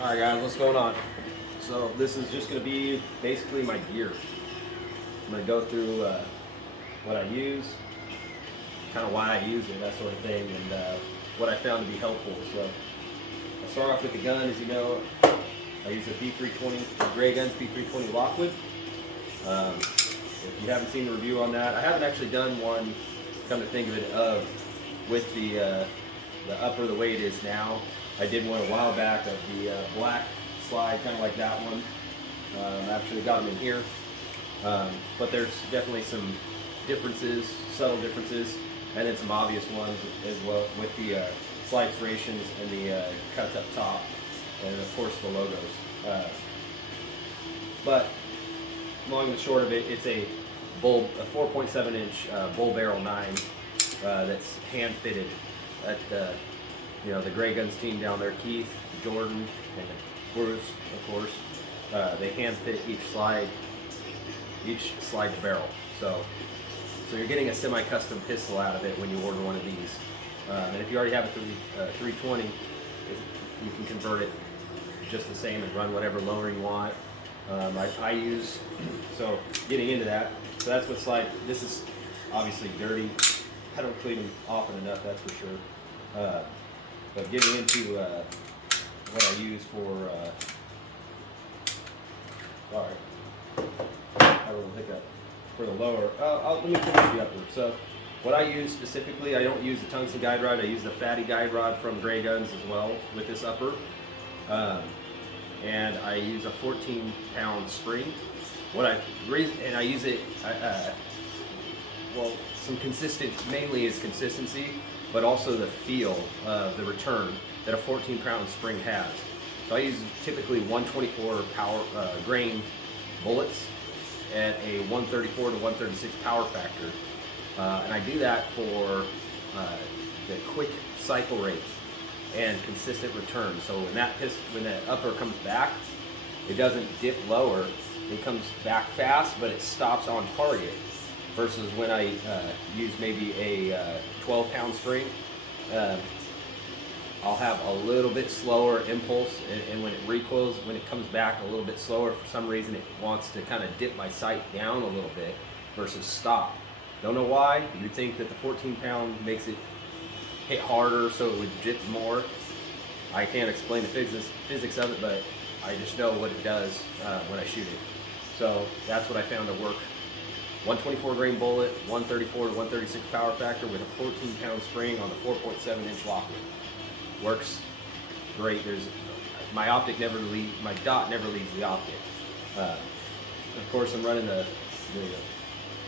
Alright guys, what's going on? So this is just going to be basically my gear. I'm going to go through what I use, kind of why I use it, that sort of thing, and what I found to be helpful. So I'll start off with the gun. As you know, I use a P320, Gray Guns P320 Lockwood. If you haven't seen the review on that, I haven't actually done one, come to think of it, with the upper the way it is now. I did one a while back of the black slide, kind of like that one. I actually got them in here. But there's definitely some differences, subtle differences, and then some obvious ones as well with the slide serrations and the cuts up top, and of course the logos. But long and short of it, it's a 4.7 inch bull barrel 9 that's hand fitted at the Gray Guns team down there, Keith, Jordan, and Bruce, of course. They hand fit each slide to barrel. So you're getting a semi-custom pistol out of it when you order one of these. And if you already have a 320, you can convert it just the same and run whatever loader you want. I use, so getting into that, so that's what slide, this is obviously dirty. I don't clean them often enough, that's for sure. But getting into what I use for, sorry, I have a little hiccup, for the lower, let me finish the upper. So what I use specifically, I don't use the tungsten guide rod, I use the fatty guide rod from Gray Guns as well with this upper. And I use a 14-pound spring. And I use it, well, mainly is consistency, but also the feel of the return that a 14-pound spring has. So I use typically 124 grain bullets at a 134 to 136 power factor. And I do that for the quick cycle rate and consistent return. So when that upper comes back, it doesn't dip lower. It comes back fast, but it stops on target. Versus when I use maybe a 12-pound spring, I'll have a little bit slower impulse, and when it recoils, when it comes back a little bit slower, for some reason it wants to kind of dip my sight down a little bit versus stop. Don't know why. You'd think that the 14-pound makes it hit harder, so it would dip more. I can't explain the physics of it, but I just know what it does when I shoot it. So that's what I found to work. 124 grain bullet, 134 to 136 power factor with a 14-pound spring on the 4.7 inch Lockwood. Works great. My dot never leaves the optic. Of course, I'm running the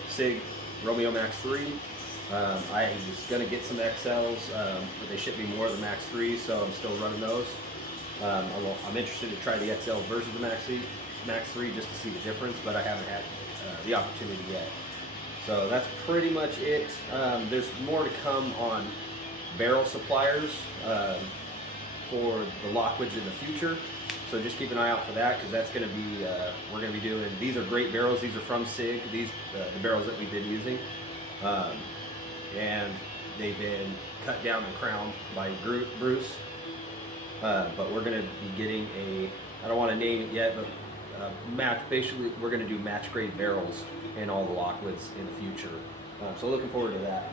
SIG Romeo Max 3. I was going to get some XLs, but they shipped me more of the Max 3, so I'm still running those. I'm interested to try the XL versus the Max 3 just to see the difference, but I haven't had the opportunity yet. So that's pretty much it. There's more to come on barrel suppliers for the Lockwoods in the future. So just keep an eye out for that, because that's going to be, we're going to be doing, these are great barrels. These are from SIG, the barrels that we've been using. And they've been cut down and crowned by Bruce. But we're going to be getting I don't want to name it yet, but basically we're going to do match grade barrels in all the Lockwoods in the future. So looking forward to that.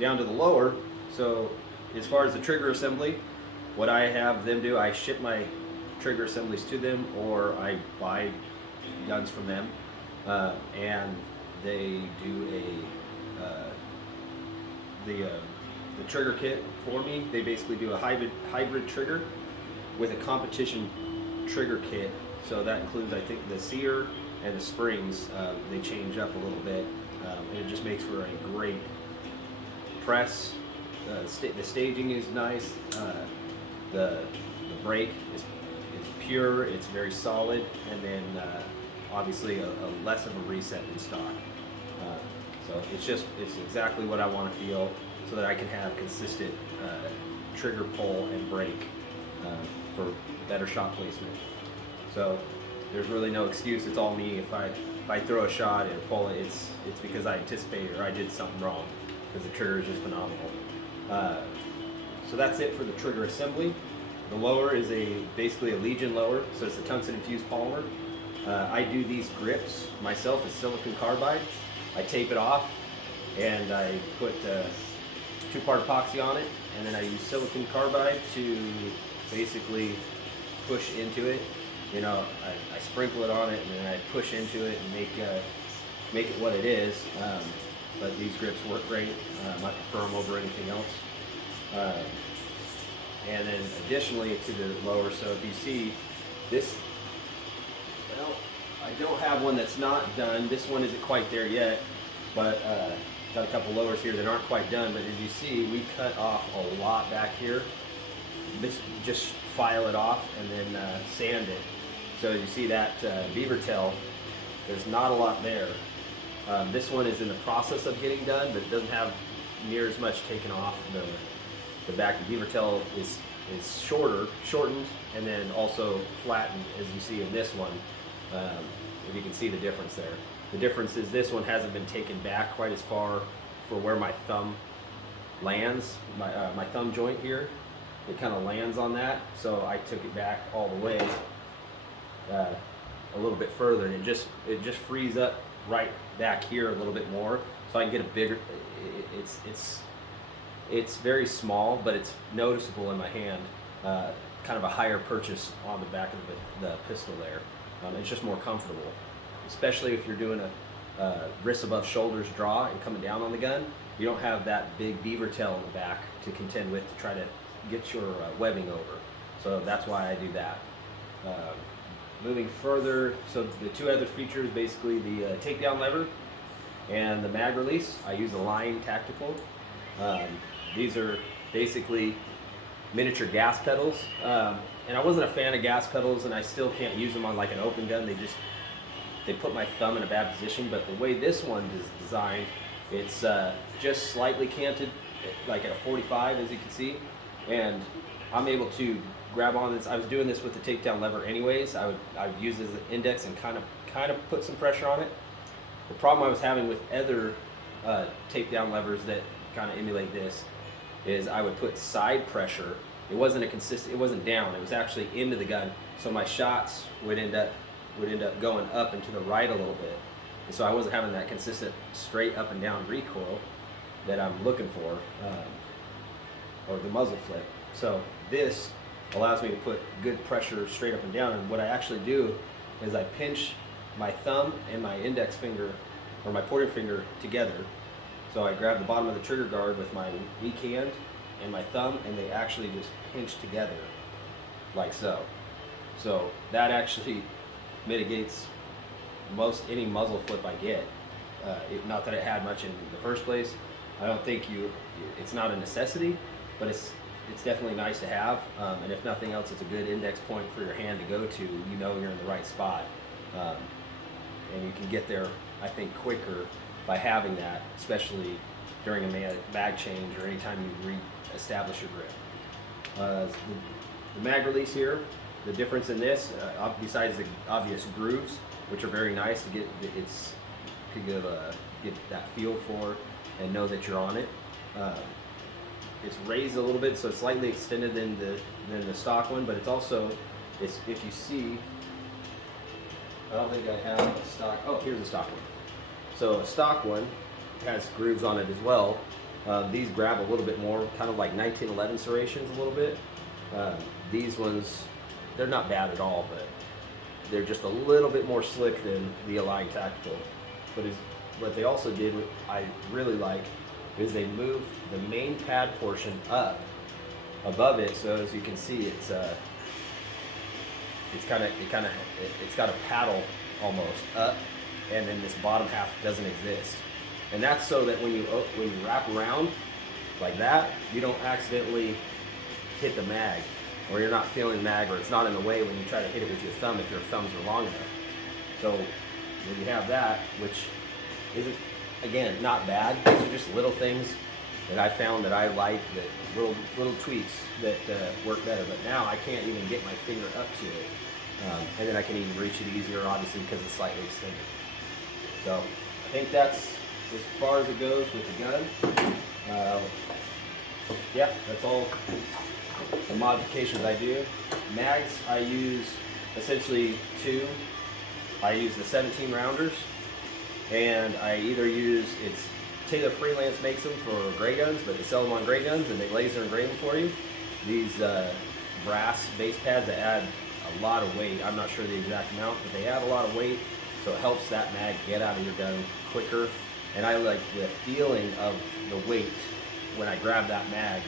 Down to the lower, so as far as the trigger assembly, what I have them do, I ship my trigger assemblies to them, or I buy guns from them, and they do the trigger kit for me. They basically do a hybrid trigger with a competition trigger kit. So that includes, I think, the sear and the springs. They change up a little bit, and it just makes for a great press. The staging is nice. The brake is pure. It's very solid, and then obviously a less of a reset than stock. So it's exactly what I want to feel, so that I can have consistent trigger pull and brake for better shot placement. So there's really no excuse. It's all me. If I throw a shot and pull it, it's because I anticipated or I did something wrong, because the trigger is just phenomenal. So that's it for the trigger assembly. The lower is basically a Legion lower, so it's a tungsten infused polymer. I do these grips myself with silicon carbide. I tape it off and I put 2-part epoxy on it, and then I use silicon carbide to basically push into it. You know, I sprinkle it on it and then I push into it and make it what it is. But these grips work great. I prefer them over anything else. And then additionally to the lower, so if you see this, well, I don't have one that's not done. This one isn't quite there yet, but got a couple lowers here that aren't quite done. But as you see, we cut off a lot back here. This just file it off and then sand it. So you see that beaver tail, there's not a lot there. This one is in the process of getting done, but it doesn't have near as much taken off. The back of the beaver tail is shortened, and then also flattened, as you see in this one. If you can see the difference there. The difference is this one hasn't been taken back quite as far for where my thumb lands, my thumb joint here. It kind of lands on that, so I took it back all the way a little bit further, and it just frees up right back here a little bit more, so I can get a bigger. It's very small, but it's noticeable in my hand. Kind of a higher purchase on the back of the pistol there. It's just more comfortable, especially if you're doing a wrist above shoulders draw and coming down on the gun. You don't have that big beaver tail in the back to contend with to try to get your webbing over. So that's why I do that. Moving further, so the two other features, basically the takedown lever and the mag release. I use a Line Tactical. These are basically miniature gas pedals. And I wasn't a fan of gas pedals, and I still can't use them on like an open gun. They put my thumb in a bad position, but the way this one is designed, it's just slightly canted, like at a 45, as you can see. And I'm able to grab on this. I was doing this with the takedown lever anyways. I would use it as an index and kind of put some pressure on it. The problem I was having with other takedown levers that kind of emulate this is I would put side pressure. It wasn't it wasn't down, it was actually into the gun. So my shots would end up going up and to the right a little bit. And so I wasn't having that consistent straight up and down recoil that I'm looking for, or the muzzle flip. So this allows me to put good pressure straight up and down. And what I actually do is I pinch my thumb and my index finger, or my pointer finger, together. So I grab the bottom of the trigger guard with my weak hand and my thumb, and they actually just pinch together like so. So that actually mitigates any muzzle flip I get. Not that it had much in the first place. I don't think it's not a necessity, but it's definitely nice to have. And if nothing else, it's a good index point for your hand to go to. You know you're in the right spot. And you can get there, I think, quicker by having that, especially during a mag change or anytime you re-establish your grip. The mag release here, the difference in this, besides the obvious grooves, which are very nice to get that feel for and know that you're on it. It's raised a little bit, so it's slightly extended than the stock one, but it's also, if you see, I don't think I have a stock. Oh, here's a stock one. So a stock one has grooves on it as well. These grab a little bit more, kind of like 1911 serrations a little bit. These ones, they're not bad at all, but they're just a little bit more slick than the Align Tactical. But what they also did, what I really like, is they moved the main pad portion up above it. So as you can see, it's got a paddle almost up, and then this bottom half doesn't exist. And that's so that when you wrap around like that, you don't accidentally hit the mag, or you're not feeling the mag, or it's not in the way when you try to hit it with your thumb if your thumbs are long enough. So when you have that, which isn't, again, not bad, these are just little things that I found that I like, that little tweaks that work better. But now I can't even get my finger up to it. And then I can even reach it easier, obviously, because it's slightly extended. So I think that's as far as it goes with the gun. yeah, that's all the modifications I do. Mags, I use essentially two. I use the 17 rounders, and I either use, it's Taylor Freelance makes them for gray guns, but they sell them on gray guns and they laser engrave them for you. These brass base pads that add a lot of weight. I'm not sure the exact amount, but they add a lot of weight, so it helps that mag get out of your gun quicker. And I like the feeling of the weight when I grab that mag.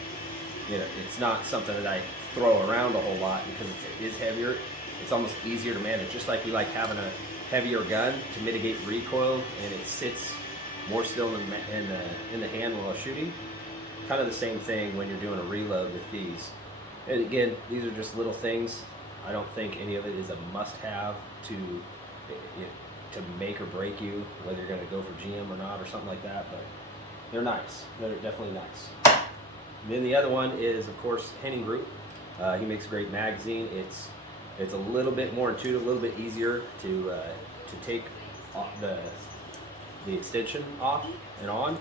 You know, it's not something that I throw around a whole lot because it is heavier. It's almost easier to manage, just like we like having a heavier gun to mitigate recoil, and it sits more still in the hand while shooting. Kind of the same thing when you're doing a reload with these. And again, these are just little things. I don't think any of it is a must-have to make or break you, whether you're going to go for GM or not or something like that. But they're nice. They're definitely nice. And then the other one is, of course, Henning Group. He makes a great magazine. It's a little bit more intuitive, a little bit easier to take the extension off and on.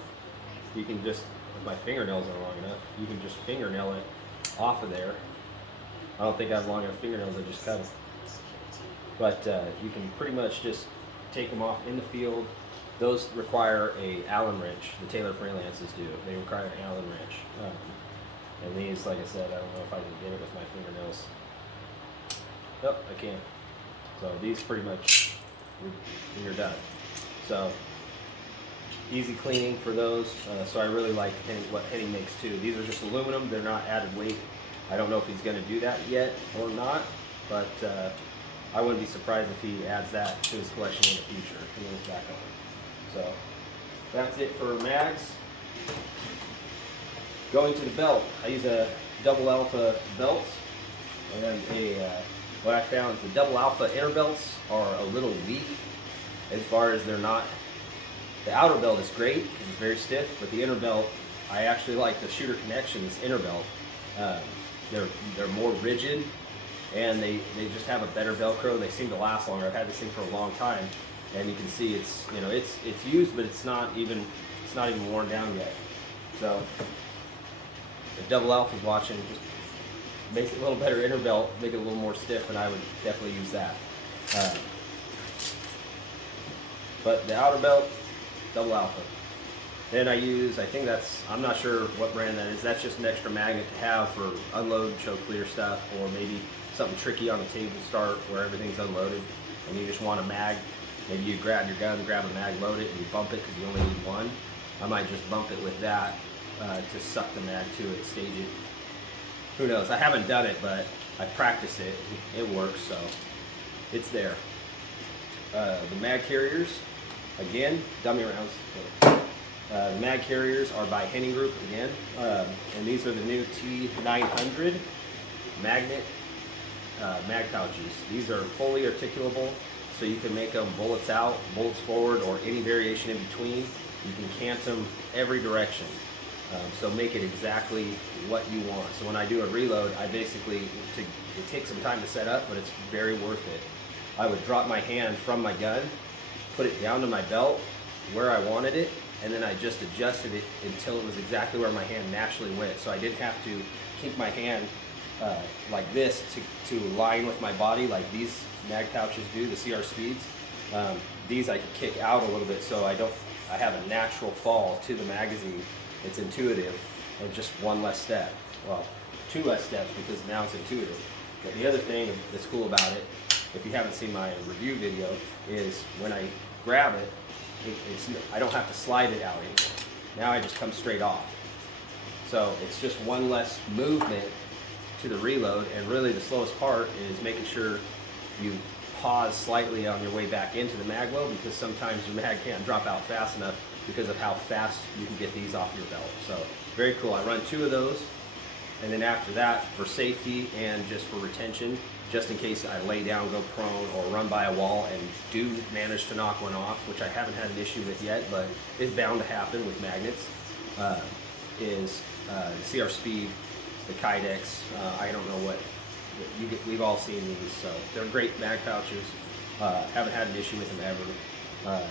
You can just, if my fingernails are long enough, you can just fingernail it off of there. I don't think I have long enough fingernails, I just cut them. But you can pretty much just take them off in the field. Those require a Allen wrench. The Taylor Freelances do. They require an Allen wrench. And these, like I said, I don't know if I can get it with my fingernails. Nope, I can't. So these pretty much, you're done. So easy cleaning for those. So I really like what Henning makes too. These are just aluminum. They're not added weight. I don't know if he's going to do that yet or not, but I wouldn't be surprised if he adds that to his collection in the future. He goes back on. So that's it for mags. Going to the belt, I use a double alpha belt, and what I found is the double alpha inner belts are a little weak as far as they're not. The outer belt is great because it's very stiff, but the inner belt, I actually like the Shooter Connections inner belt. They're more rigid, and they just have a better Velcro. They seem to last longer. I've had this thing for a long time, and you can see it's used, but it's not even worn down yet. So if Double Alpha's watching, just make it a little better inner belt, make it a little more stiff, and I would definitely use that. But the outer belt, Double Alpha. Then I use, I'm not sure what brand that is. That's just an extra magnet to have for unload, choke clear stuff, or maybe something tricky on the table start where everything's unloaded and you just want a mag. Maybe you grab your gun, grab a mag, load it, and you bump it because you only need one. I might just bump it with that to suck the mag to it, stage it. Who knows? I haven't done it, but I practiced it. It works, so it's there. The mag carriers, again, dummy rounds. The mag carriers are by Henning Group again, and these are the new T900 magnet mag pouches. These are fully articulable, so you can make them bullets out, bullets forward, or any variation in between. You can cant them every direction, so make it exactly what you want. So when I do a reload, it takes some time to set up, but it's very worth it. I would drop my hand from my gun, put it down to my belt where I wanted it, and then I just adjusted it until it was exactly where my hand naturally went. So I didn't have to keep my hand like this to align with my body like these mag pouches do, the CR Speeds. These I can kick out a little bit so I have a natural fall to the magazine. It's intuitive, and just one less step. Well, two less steps because now it's intuitive. But the other thing that's cool about it, if you haven't seen my review video, is when I grab it, I don't have to slide it out anymore. Now I just come straight off. So it's just one less movement to the reload, and really the slowest part is making sure you pause slightly on your way back into the mag well, because sometimes your mag can't drop out fast enough because of how fast you can get these off your belt. So very cool. I run two of those, and then after that, for safety and just for retention, just in case I lay down, go prone, or run by a wall and do manage to knock one off, which I haven't had an issue with yet, but it's bound to happen with magnets, is the CR Speed, the Kydex. I don't know what, we've all seen these, so they're great mag pouches. Haven't had an issue with them ever.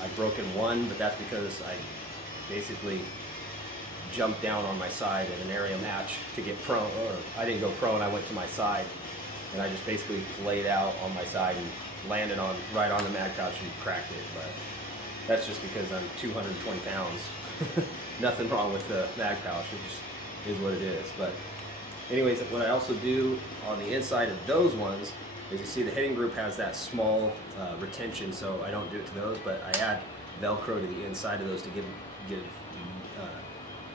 I've broken one, but that's because I basically jumped down on my side in an area match to get prone, or I didn't go prone, I went to my side, and I just basically flayed out on my side and landed on right on the mag pouch and cracked it. But that's just because I'm 220 pounds. Nothing wrong with the mag pouch, it just is what it is. But anyways, what I also do on the inside of those ones is, you see the hitting group has that small retention, so I don't do it to those, but I add Velcro to the inside of those to give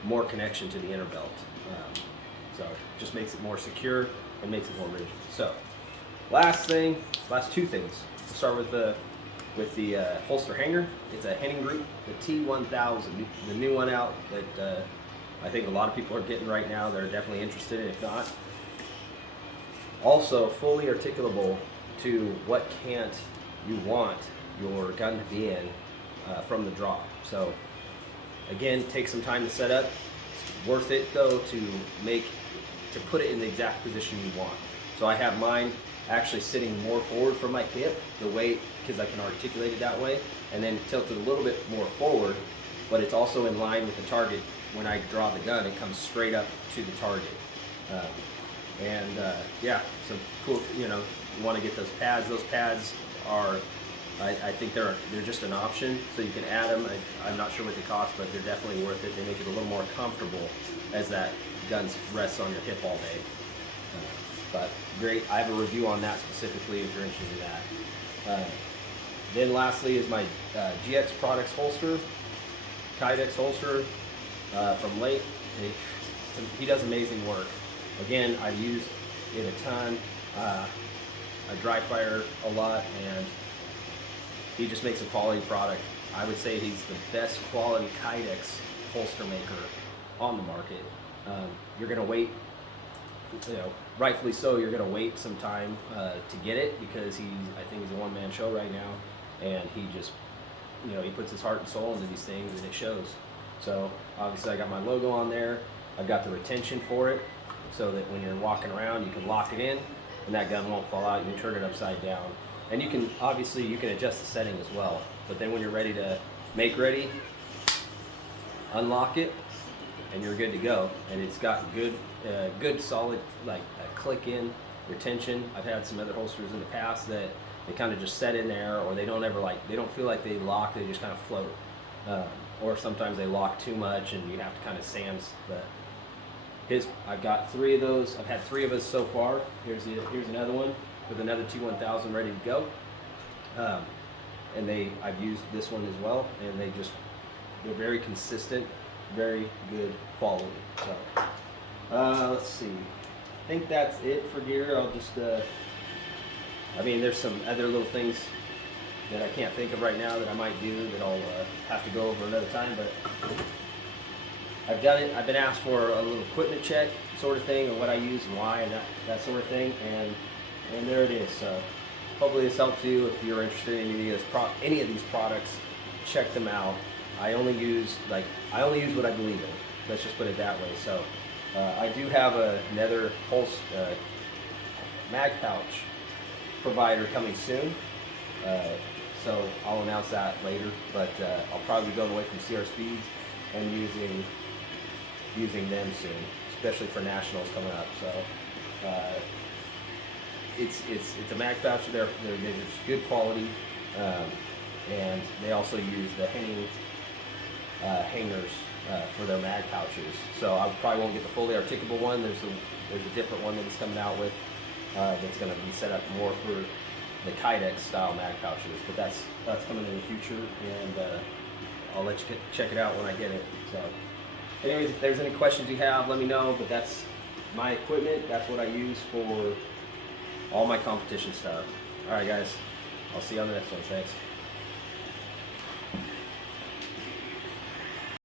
more connection to the inner belt. So it just makes it more secure and makes it more rigid. So last two things. We'll start with the holster hanger. It's a hitting group, the T1000, the new one out that I think a lot of people are getting right now. They're definitely interested in, if not. Also fully articulable to what cant you want your gun to be in from the drop. So again, take some time to set up. It's worth it though to put it in the exact position you want. So I have mine actually sitting more forward from my hip, the weight, because I can articulate it that way, and then tilted a little bit more forward, but it's also in line with the target. When I draw the gun, it comes straight up to the target. Yeah, some cool, you want to get those pads. Those pads are, I think they're just an option, so you can add them. I'm not sure what they cost, but they're definitely worth it. They make it a little more comfortable as that gun rests on your hip all day. But great, I have a review on that specifically if you're interested in that. Then lastly is my GX Products holster, Kydex holster from Lake. He does amazing work. Again, I've used it a ton. I dry fire a lot, and he just makes a quality product. I would say he's the best quality Kydex holster maker on the market. You're gonna wait, rightfully so, you're gonna wait some time to get it, because I think he's a one-man show right now, and he just, he puts his heart and soul into these things, and it shows. So obviously I got my logo on there. I've got the retention for it, so that when you're walking around, you can lock it in, and that gun won't fall out. You can turn it upside down, and you can adjust the setting as well. But then when you're ready to make ready, unlock it, and you're good to go. And it's got good solid, like a click-in retention. I've had some other holsters in the past that they kind of just set in there, or they don't feel like they lock. They just kind of float, or sometimes they lock too much, and you have to kind of sand I've got 3 of those. I've had 3 of us so far. Here's another one with another T1000 ready to go. And I've used this one as well, and they're very consistent, very good quality. So let's see. I think that's it for gear. I'll just there's some other little things that I can't think of right now that I might do that I'll have to go over another time, but I've done it. I've been asked for a little equipment check sort of thing, and what I use and why, and that sort of thing, and there it is. So hopefully this helps you. If you're interested in any of these products, check them out. I only use what I believe in. Let's just put it that way. So I do have another mag pouch provider coming soon. So I'll announce that later, but I'll probably be going away from CR Speeds and using them soon, especially for nationals coming up. So it's a mag pouch. They're just good quality, and they also use the hangers for their mag pouches. So I probably won't get the fully articulable one. There's a different one that it's coming out with that's going to be set up more for the Kydex style mag pouches. But that's coming in the future, and I'll let you check it out when I get it. So anyways, if there's any questions you have, let me know. But that's my equipment. That's what I use for all my competition stuff. All right, guys. I'll see you on the next one. Thanks.